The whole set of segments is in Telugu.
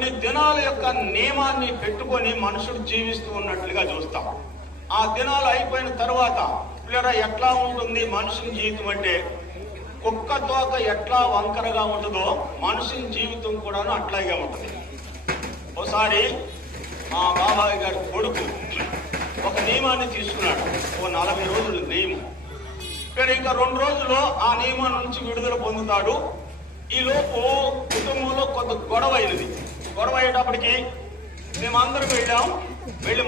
కొన్ని దినాల యొక్క నియమాన్ని పెట్టుకొని మనుషుడు జీవిస్తూ ఉన్నట్లుగా చూస్తాం. ఆ దినాలు అయిపోయిన తర్వాత పిల్లరా ఎట్లా ఉంటుంది మనుషుని జీవితం అంటే, కుక్క తోక ఎట్లా వంకరగా ఉంటుందో మనుషుని జీవితం కూడాను అట్లాగే ఉంటుంది. ఒకసారి మా బాబాయ్ గారి కొడుకు ఒక నియమాన్ని తీసుకున్నాడు, ఓ 40 రోజుల నియమం. కానీ ఇంకా 2 రోజుల్లో ఆ నియమం నుంచి విడుదల పొందుతాడు. ఈలోపు కుటుంబంలో కొంత గొడవ అయినది. గొడవ అయ్యేటప్పటికి మేమందరం వెళ్ళి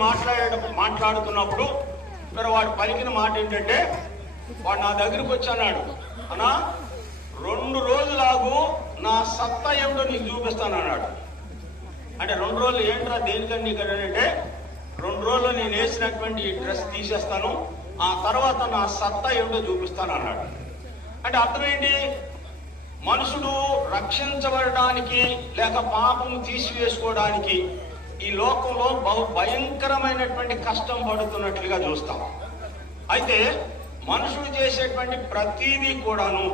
మాట్లాడుతున్నప్పుడు మరి వాడు పలికిన మాట ఏంటంటే, వాడు నా దగ్గరికి వచ్చి అన్నాడు, అన్నా 2 రోజులాగు నా సత్తా ఏమిటో నీకు చూపిస్తాను అన్నాడు. అంటే 2 రోజులు ఏంట్రా దేనికని నీకు అంటే, 2 రోజులు నేను వేసినటువంటి ఈ డ్రెస్ తీసేస్తాను, ఆ తర్వాత నా సత్తా ఏమిటో చూపిస్తాను అన్నాడు. అంటే అర్థం ఏంటి? మనుషుడు రక్షించబడడానికి లేక పాపము తీసివేసుకోవడానికి ఈ లోకంలో బహు భయంకరమైనటువంటి కష్టం పడుతున్నట్లుగా చూస్తాం. అయితే మనుషుడు చేసేటువంటి ప్రతీదీ కూడాను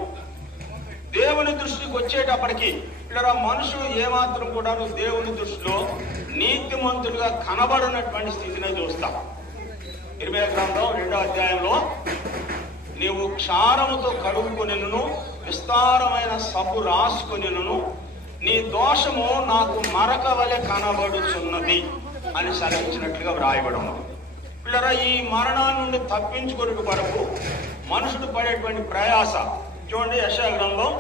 దేవుని దృష్టికి వచ్చేటప్పటికి ఇక్కడ మనుషుడు ఏమాత్రం కూడాను దేవుని దృష్టిలో నీతిమంతులుగా కనబడినటువంటి స్థితిని చూస్తాం. 20వ గ్రంథం 2వ అధ్యాయంలో, నీవు క్షారముతో కడుగుకొనిను విస్తారమైన సబ్బు రాసుకొనిను నీ దోషము నాకు మరక వలె కనబడుచున్నది అని సెలవించినట్లుగా వ్రాయబడి ఉన్నది. పిల్లరా, ఈ మరణాన్ని నుండి తప్పించుకునే వరకు మనుషుడు పడేటువంటి ప్రయాస చూడండి. యెషయా గ్రంథం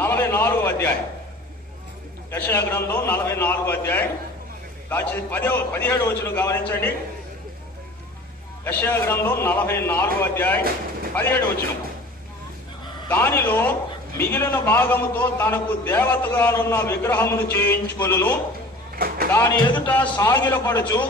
44వ అధ్యాయం, యెషయా గ్రంథం 44వ అధ్యాయం 17వ వచనం గమనించండి. యెషయా గ్రంథం 44వ అధ్యాయం 17వ వచనం. దానిలో మిగిలిన భాగముతో తనకు దేవతగానున్న విగ్రహమును చేయించుకొనును, దాని ఎదుట సాగిలపడుచు